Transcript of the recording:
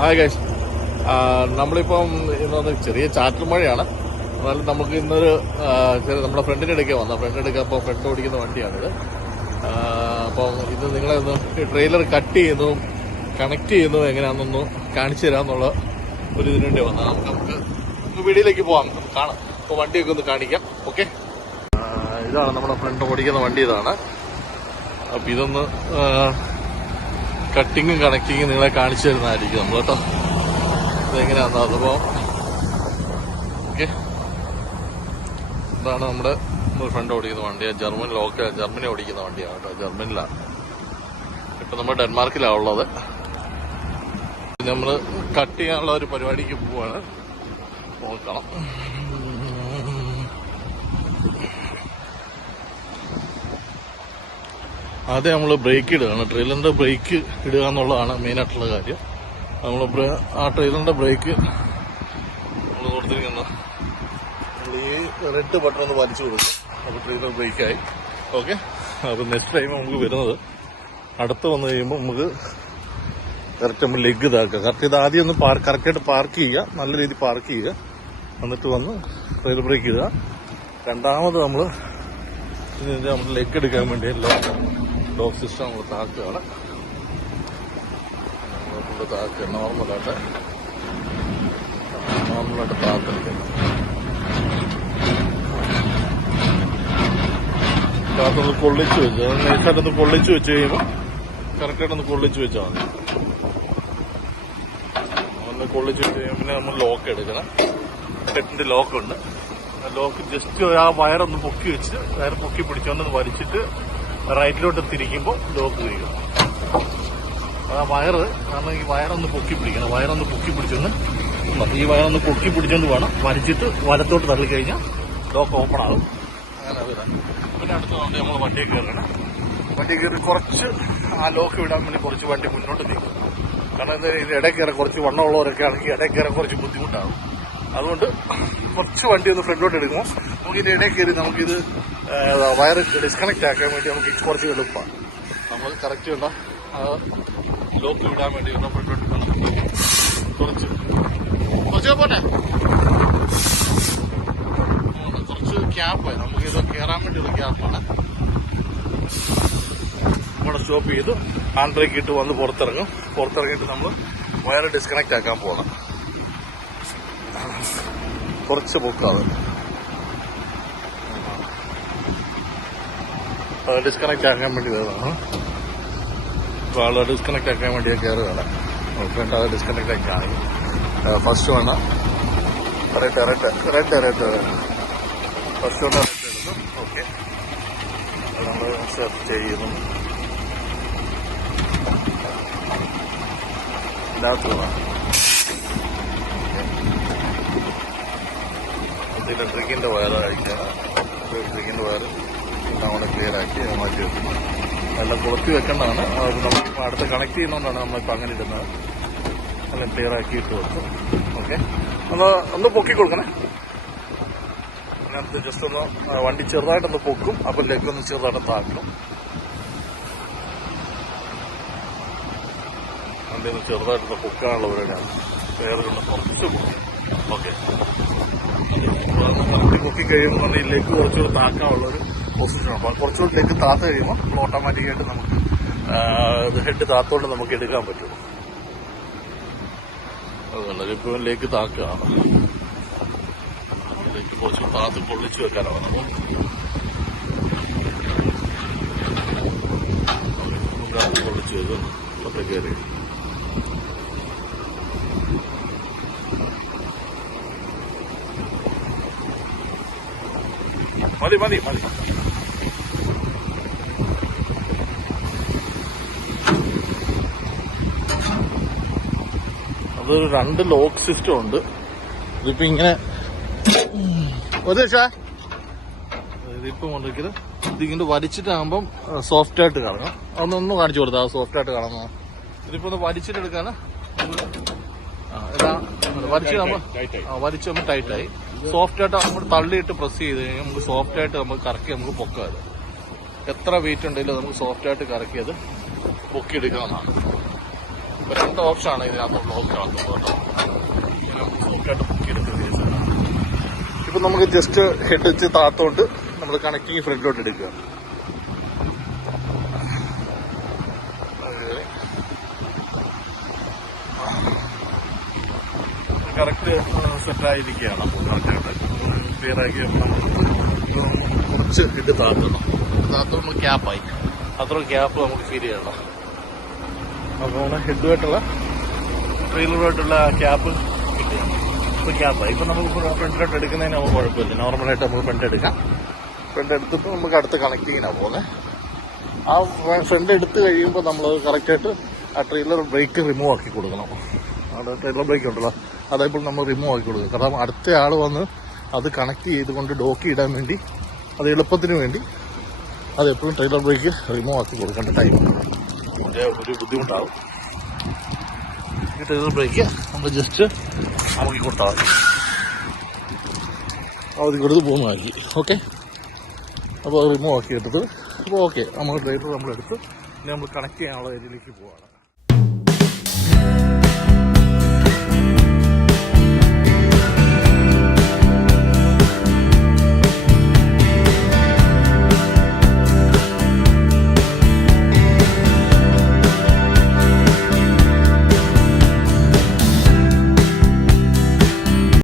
Hi guys, നമ്മളിപ്പം ഇന്ന് ചെറിയ ചാറ്റൽ മഴയാണ്. എന്നാലും നമുക്ക് ഇന്നൊരു നമ്മുടെ ഫ്രണ്ടിൻ്റെ ഇടയ്ക്ക് വന്ന അപ്പോൾ ഫ്രണ്ട് ഓടിക്കുന്ന വണ്ടിയാണിത്. അപ്പം ഇത് നിങ്ങളെ ഒന്ന് ട്രെയിലർ കട്ട് ചെയ്യുന്നതും കണക്ട് ചെയ്യുന്നതും എങ്ങനെയാണെന്നൊന്ന് കാണിച്ചു തരാമെന്നുള്ള ഒരു ഇതിനു വേണ്ടി വന്നാൽ നമുക്ക് വീഡിയോയിലേക്ക് പോകാം, കാണാം. അപ്പോൾ വണ്ടിയൊക്കെ ഒന്ന് കാണിക്കാം. ഓക്കെ, ഇതാണ് നമ്മുടെ ഫ്രണ്ട് ഓടിക്കുന്ന വണ്ടി. ഇതാണ്. അപ്പം ഇതൊന്ന് കട്ടിങ്ങും കണക്റ്റിങ്ങും നിങ്ങളെ കാണിച്ചു തരുന്നതായിരിക്കും നമ്മൾ കേട്ടോ. ഇതെങ്ങനെയാണെന്നോ അതിപ്പോൾ ഓക്കെ. ഇതാണ് നമ്മുടെ ഫ്രണ്ട് ഓടിക്കുന്ന വണ്ടി. ജർമ്മനി ഓടിക്കുന്ന വണ്ടിയാണ് കേട്ടോ. ജർമ്മനിലാണ്. ഇപ്പം നമ്മൾ ഡെൻമാർക്കിലാണ് ഉള്ളത്. നമ്മൾ കട്ട് ചെയ്യാനുള്ള ഒരു പരിപാടിക്ക് പോവാണ്. നോക്കണം. ആദ്യം നമ്മൾ ബ്രേക്ക് ഇടുകയാണ്. ട്രെയിലറിന്റെ ബ്രേക്ക് ഇടുക എന്നുള്ളതാണ് മെയിനായിട്ടുള്ള കാര്യം. നമ്മൾ ആ ട്രെയിലറിന്റെ ബ്രേക്ക് നമ്മൾ കൊടുത്തിരിക്കുന്ന ഈ റെഡ് ബട്ടൺ ഒന്ന് വലിച്ചു കൊടുക്കും. അപ്പോൾ ട്രെയിലർ ബ്രേക്കായി. ഓക്കെ. അപ്പോൾ നെക്സ്റ്റ് ടൈം നമുക്ക് വരുന്നത് അടുത്ത് വന്നു കഴിയുമ്പോൾ നമുക്ക് കറക്റ്റ് നമ്മൾ ലെഗ് ഇതാക്കുക. കറക്റ്റ് ഇത് ആദ്യം ഒന്ന് കറക്റ്റായിട്ട് പാർക്ക് ചെയ്യുക, നല്ല രീതിയിൽ പാർക്ക് ചെയ്യുക. എന്നിട്ട് വന്ന് ട്രെയിലർ ബ്രേക്ക് ഇടുക. രണ്ടാമത് നമ്മൾ ലെഗ് എടുക്കാൻ വേണ്ടി ലോക്ക് സിസ്റ്റം നമ്മൾ താക്കുകയാണ്. നമ്മൾ താക്കുക നോർമലായിട്ട് താത്തെടുക്കണം. താത്തൊന്ന് പൊള്ളിച്ച് വെച്ച് നൈസായിട്ടൊന്ന് പൊള്ളിച്ച് വെച്ച് കഴിയുമ്പോൾ കറക്റ്റായിട്ടൊന്ന് പൊള്ളിച്ച് വെച്ചാൽ മതി. ഒന്ന് പൊള്ളിച്ച് വെച്ച് കഴിയുമ്പോൾ പിന്നെ നമ്മൾ ലോക്ക് എടുക്കണം. ഹെഡിന്റെ ലോക്കുണ്ട്. ലോക്ക് ജസ്റ്റ് ആ വയറൊന്ന് പൊക്കി വെച്ച് വയർ പൊക്കി പിടിച്ചോണ്ടൊന്ന് വലിച്ചിട്ട് റൈറ്റിലോട്ട് തിരിക്കുമ്പോൾ ലോക്ക് കഴിയും. ആ വയറ് കാരണം ഈ വയറൊന്ന് പൊക്കി പിടിക്കണം. വയറൊന്ന് പൊക്കി പിടിച്ചോണ്ട് ഈ വയറൊന്ന് പൊക്കി പിടിച്ചോണ്ട് വേണം വലിച്ചിട്ട് വലത്തോട്ട് തള്ളിക്കഴിഞ്ഞാൽ ലോക്ക് ഓപ്പൺ ആകും. അങ്ങനെ വരാം. പിന്നെ അടുത്ത വണ്ടി നമ്മൾ വണ്ടിയെ കയറണം. വണ്ടി കയറി കുറച്ച് ആ ലോക്ക് വിടാൻ വേണ്ടി കുറച്ച് വണ്ടി മുന്നോട്ട് നീക്കും. കാരണം ഇത് ഇടയിൽ കയറാൻ കുറച്ച് വണ്ണമുള്ളവരൊക്കെ ആണെങ്കിൽ ഇടയിൽ കയറാൻ കുറച്ച് ബുദ്ധിമുട്ടാകും. അതുകൊണ്ട് കുറച്ച് വണ്ടി ഒന്ന് ഫ്രണ്ടിലോട്ട് എടുക്കുമ്പോൾ നമുക്ക് ഇതിന്റെ ഇടയിൽ കയറി നമുക്കിത് വയർ ഡിസ്കണക്ട് ആക്കാൻ വേണ്ടി നമുക്ക് കുറച്ച് എളുപ്പമാണ്. നമ്മൾ കറക്റ്റ് ഉള്ള ലോക്ക് വിടാൻ വേണ്ടി ഫ്രണ്ടിലോട്ട് കുറച്ച് പോട്ടെ കുറച്ച് ക്യാപ്പായി. നമുക്കിത് കയറാൻ വേണ്ടിയുള്ള ക്യാപ്പാണ്. ഇവിടെ സ്റ്റോപ്പ് ചെയ്ത് ഹാൻഡ് ബ്രേക്ക് ഇട്ട് വന്ന് പുറത്തിറങ്ങിയിട്ട് നമ്മൾ വയർ ഡിസ്കണക്ട് ആക്കാൻ പോകണം. കുറച്ച് പൊക്കാതെ ഡിസ്കണക്ട് ആക്കാൻ വേണ്ടി വരുന്നതാണ്. അപ്പോൾ ആൾ ഡിസ്കണക്ട് ആക്കാൻ വേണ്ടി കയറുകയാണ്. ഫ്രണ്ട് അത് ഡിസ്കണക്ട് ആക്കി കാണിക്കും. ഫസ്റ്റ് വണ്ണ റെഡ് ഫസ്റ്റ് വണ്ണ റെഡ് എടുക്കും. ഓക്കെ, അത് നമ്മൾ സെർച്ച് ചെയ്യുന്നു. ഇതിനകത്ത് വേണം ഇലക്ട്രിക്കിന്റെ വയർ അയക്കുകയാണ്. ഇലക്ട്രിക്കിന്റെ വയർ എല്ലാം കൂടെ ക്ലിയർ ആക്കി മാറ്റി വെക്കുന്നു. നല്ല കൊളുത്തി വെക്കേണ്ടതാണ്. അത് നമുക്കിപ്പോൾ അടുത്ത് കണക്ട് ചെയ്യുന്നതുകൊണ്ടാണ് നമ്മളിപ്പോൾ അങ്ങനെ ഇടുന്നത്. നല്ല ക്ലിയർ ആക്കി ഇട്ട് കൊടുക്കും. ഓക്കെ, ഒന്ന് പൊക്കി കൊടുക്കണേ. അതിനകത്ത് ജസ്റ്റ് ഒന്ന് വണ്ടി ചെറുതായിട്ടൊന്ന് പൊക്കും. അപ്പം ലെഗ് ഒന്ന് ചെറുതായിട്ട് താക്കും. വണ്ടി ഒന്ന് ചെറുതായിട്ടൊന്ന് പൊക്കാനുള്ള പരിപാടിയാണ്. വേറെ കുറച്ച് പൊക്കും. ഓക്കെ, പൊക്കി കഴിയുമ്പോൾ ഈ ലെഗ് കുറച്ചുകൂടി താക്കാനുള്ളൊരു പൊസിഷനാണ്. അപ്പോൾ കുറച്ചുകൂടി ലെഗ് താത്ത കഴിയുമ്പോൾ ഓട്ടോമാറ്റിക്കായിട്ട് നമുക്ക് ഹെഡ് താത്തോണ്ട് നമുക്ക് എടുക്കാൻ പറ്റും. അതുകൊണ്ട് ഇപ്പോൾ ലെഗ് താക്കുകയാണ്. ലെഗ് കുറച്ച് താത്ത് പൊള്ളിച്ച് വെക്കാനാണ് നമ്മൾ പൊള്ളിച്ച് വെക്കും. പുറത്തെ കയറി മതി. അതൊരു 2 ലോക്ക് സിസ്റ്റം ഉണ്ട്. ഇതിപ്പോ ഇങ്ങനെ ഇതിപ്പോ കൊണ്ടിരിക്കുന്നത് ഇതിങ്ങനെ വലിച്ചിട്ടാകുമ്പം സോഫ്റ്റ് ആയിട്ട് കാണണം. അതൊന്ന് കാണിച്ചു കൊടുത്താ സോഫ്റ്റ് ആയിട്ട് കാണുന്ന. ഇതിപ്പോ ഒന്ന് വലിച്ചിട്ടെടുക്കാണ്. വലിച്ച് ടൈറ്റായി സോഫ്റ്റ് ആയിട്ട് നമ്മൾ തള്ളിയിട്ട് പ്രസ് ചെയ്ത് കഴിഞ്ഞാൽ നമുക്ക് സോഫ്റ്റ് ആയിട്ട് നമുക്ക് കറക്കി നമുക്ക് പൊക്കാം. എത്ര വെയിറ്റ് ഉണ്ടെങ്കിലും നമുക്ക് സോഫ്റ്റ് ആയിട്ട് കറക്കിയത് പൊക്കിയെടുക്കാവുന്നതാണ്. 2 ഓപ്ഷനാണ് ഇതിനകത്ത് ലോക്കാകുന്നത് കേട്ടോ. ലോക്കായിട്ട് പൊക്കിയെടുക്കുന്ന കേസാണ്. ഇപ്പം നമുക്ക് ജസ്റ്റ് ഹെഡ് വെച്ച് താത്തോണ്ട് നമ്മൾ കണക്റ്റിങ് ഫ്രണ്ടിലോട്ട് എടുക്കുക. കറക്റ്റ് സെറ്റായിരിക്കുകയാണ്. അപ്പോൾ കറക്റ്റായിട്ട് ക്ലിയർ ആക്കി നമ്മൾ കുറച്ച് ഹെഡ് താത്തണം. താത്തുമ്പോൾ ക്യാപ്പായി അത്ര ക്യാപ്പ് നമുക്ക് ഫീൽ ചെയ്യണം. അപ്പോൾ ഹെഡുമായിട്ടുള്ള ട്രെയിലറുമായിട്ടുള്ള ക്യാപ്പ് കിട്ടിയാണ്. ഇപ്പോൾ ക്യാപ്പായി. ഇപ്പം നമുക്ക് ഫ്രണ്ടിലോട്ട് എടുക്കുന്നതിന് നമുക്ക് കുഴപ്പമില്ല. നോർമലായിട്ട് നമുക്ക് ഫ്രണ്ട് എടുക്കാം. ഫ്രണ്ട് എടുത്തിട്ട് നമുക്ക് അടുത്ത് കണക്റ്റിങ്ങിനാണ് പോകുന്നത്. ആ ഫ്രണ്ട് എടുത്ത് കഴിയുമ്പോൾ നമ്മൾ കറക്റ്റായിട്ട് ആ ട്രെയിലർ ബ്രേക്ക് റിമൂവ് ആക്കി കൊടുക്കണം. അവിടെ ട്രെയിലർ ബ്രേക്ക് ഉണ്ടല്ലോ, അതേപോലെ നമ്മൾ റിമൂവ് ആക്കി കൊടുക്കുക. കാരണം അടുത്ത ആൾ വന്ന് അത് കണക്ട് ചെയ്തുകൊണ്ട് ഡോക്കി ഇടാൻ വേണ്ടി, അത് എളുപ്പത്തിന് വേണ്ടി അതെപ്പോഴും ട്രെയിലർ ബ്രേക്ക് റിമൂവ് ആക്കി കൊടുക്കേണ്ട ടൈമാണ്. അതിൻ്റെ ഒരു ബുദ്ധിമുട്ടാകും. ഈ ട്രെയിലർ ബ്രേക്ക് നമ്മൾ ജസ്റ്റ് അമുക്കി കൊടുത്താൽ മതി. അവധി കൊടുത്ത് പോകുന്നതാക്കി. ഓക്കെ, അപ്പോൾ അത് റിമൂവ് ആക്കി എടുത്തത്. അപ്പോൾ ഓക്കെ, നമ്മൾ ട്രെയിലർ നമ്മളെടുത്ത് ഇനി നമ്മൾ കണക്ട് ചെയ്യാനുള്ള ഏരിയയിലേക്ക് പോവാണ്.